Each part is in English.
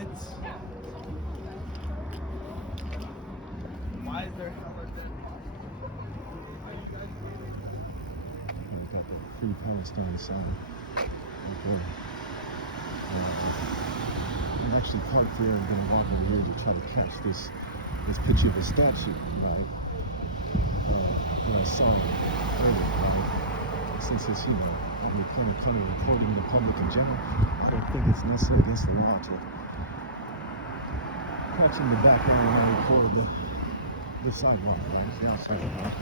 What? Why is there hella dead? We got the Free Palestine sign right there. I'm actually parked there and gonna walk over here to try to catch this picture of a statue, right? That I saw earlier, right? Since it's, on the corner kind of recording the public in general, I don't think it's necessarily against the law to catch in the background and record the sidewalk, right? The outside of the block.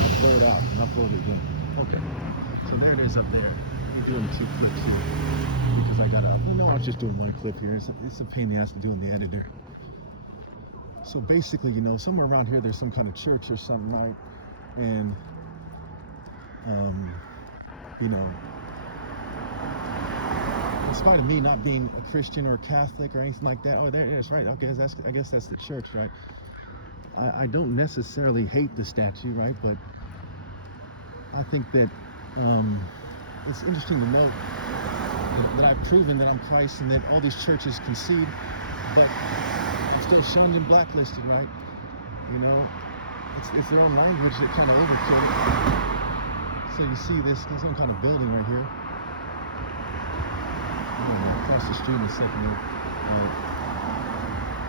I'll blur it out and upload it again. Okay. So there it is up there. I'm doing 2 clips here because I was just doing 1 clip here. It's a pain in the ass to do in the editor. So basically, somewhere around here there's some kind of church or something, right? And, in spite of me not being a Christian or a Catholic or anything like that, oh, there it is, right? Okay, I guess that's the church, right? I don't necessarily hate the statue, right? But I think that it's interesting to note that I've proven that I'm Christ and that all these churches concede, but I'm still shunned and blacklisted, right? It's their own language that kind of overkill. So you see there's some kind of building right here. Across the street in a second here.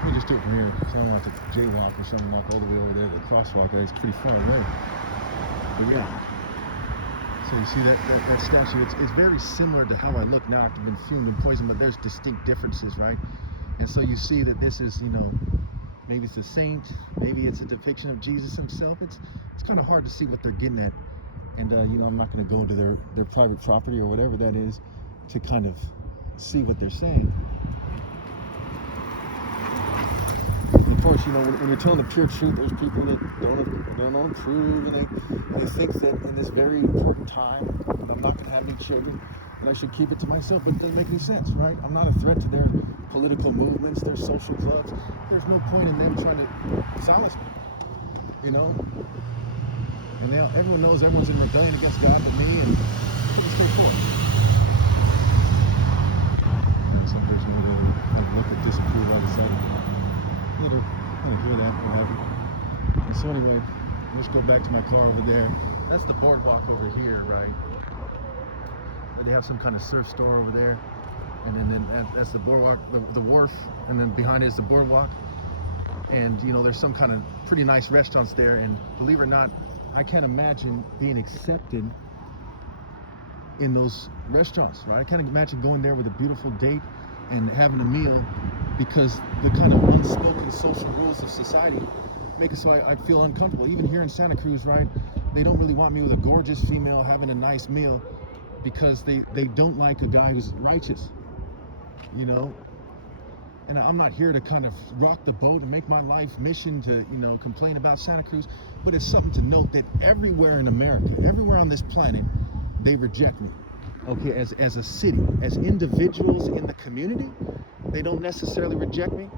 Let me just do it from here, so I don't have to jaywalk or something, walk all the way over there to the crosswalk, right? It's pretty far away. But yeah. So you see that statue, it's very similar to how I look now after I've been fumed and poisoned, but there's distinct differences, right? And so you see that this is, maybe it's a saint, maybe it's a depiction of Jesus himself. It's kind of hard to see what they're getting at. And, I'm not going to go into their private property or whatever that is to kind of see what they're saying. Of course, when you're telling the pure truth, there's people that don't approve, and they think that in this very important time, I'm not going to have any children, and I should keep it to myself. But it doesn't make any sense, right? I'm not a threat to their political movements, their social clubs. There's no point in them trying to silence me, And everyone knows everyone's in rebellion against God but me, and pretty straightforward. And some person will kind of look at disapproval all of a sudden. Little hear that, whatever. And so anyway, let's go back to my car over there. That's the boardwalk over here, right? They have some kind of surf store over there, and then that's the boardwalk, the wharf, and then behind it is the boardwalk. And there's some kind of pretty nice restaurants there, and believe it or not, I can't imagine being accepted in those restaurants, right? I can't imagine going there with a beautiful date and having a meal, because the kind of unspoken social rules of society make it so I feel uncomfortable. Even here in Santa Cruz, right? They don't really want me with a gorgeous female having a nice meal because they don't like a guy who's righteous, And I'm not here to kind of rock the boat and make my life mission to, complain about Santa Cruz, but it's something to note that everywhere in America, everywhere on this planet, they reject me. Okay, as a city, as individuals in the community, they don't necessarily reject me,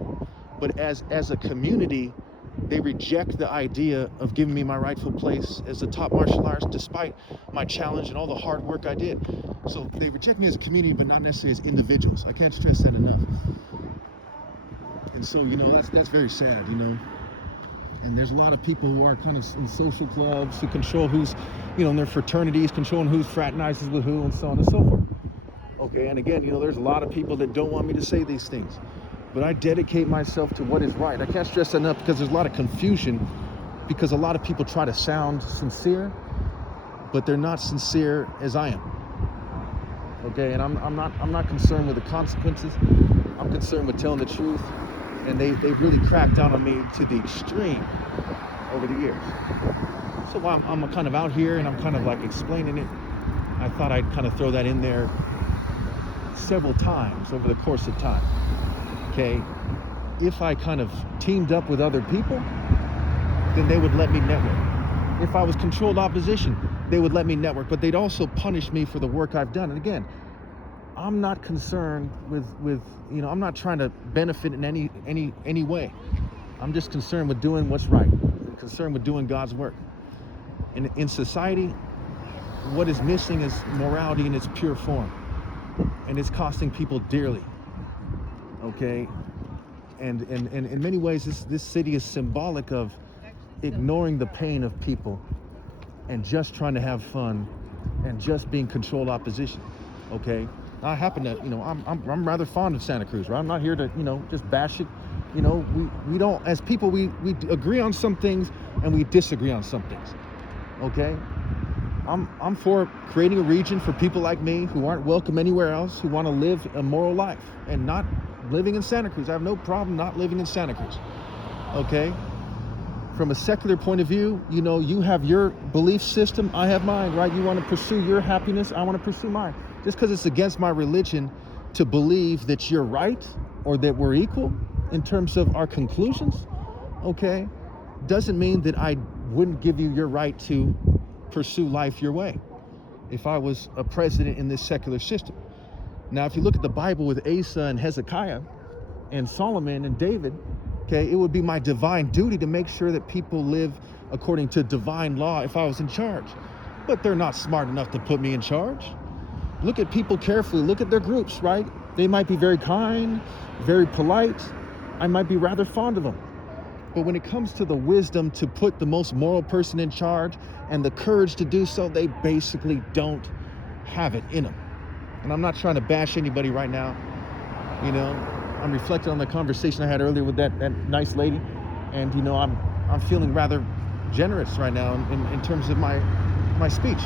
but as a community, they reject the idea of giving me my rightful place as a top martial artist, despite my challenge and all the hard work I did. So they reject me as a community, but not necessarily as individuals. I can't stress that enough. And so, that's very sad, And there's a lot of people who are kind of in social clubs who control who's, in their fraternities, controlling who fraternizes with who, and so on and so forth. Okay, and again, there's a lot of people that don't want me to say these things. But I dedicate myself to what is right. I can't stress that enough, because there's a lot of confusion, because a lot of people try to sound sincere, but they're not sincere as I am. Okay, and I'm not concerned with the consequences. I'm concerned with telling the truth. And they've really cracked down on me to the extreme over the years. So while I'm kind of out here and I'm kind of like explaining it, I thought I'd kind of throw that in there several times over the course of time. Okay, if I kind of teamed up with other people, then they would let me network. If I was controlled opposition, they would let me network, but they'd also punish me for the work I've done. And again, I'm not concerned with I'm not trying to benefit in any way. I'm just concerned with doing what's right. I'm concerned with doing God's work. And in society, what is missing is morality in its pure form. and it's costing people dearly. Okay, and in many ways, this city is symbolic of ignoring the pain of people and just trying to have fun and just being controlled opposition. Okay, I happen to, I'm rather fond of Santa Cruz, right? I'm not here to, just bash it. We don't, as people, we agree on some things and we disagree on some things. Okay, I'm for creating a region for people like me who aren't welcome anywhere else, who want to live a moral life and not living in Santa Cruz. I have no problem not living in Santa Cruz. Okay, from a secular point of view, you have your belief system, I have mine, right? You want to pursue your happiness, I want to pursue mine. Just because it's against my religion to believe that you're right or that we're equal in terms of our conclusions, okay, doesn't mean that I wouldn't give you your right to pursue life your way if I was a president in this secular system. Now, if you look at the Bible with Asa and Hezekiah and Solomon and David, okay, it would be my divine duty to make sure that people live according to divine law if I was in charge. But they're not smart enough to put me in charge. Look at people carefully. Look at their groups, right? They might be very kind, very polite. I might be rather fond of them. But when it comes to the wisdom to put the most moral person in charge and the courage to do so, they basically don't have it in them. And I'm not trying to bash anybody right now. I'm reflecting on the conversation I had earlier with that nice lady. And, I'm feeling rather generous right now in terms of my speech.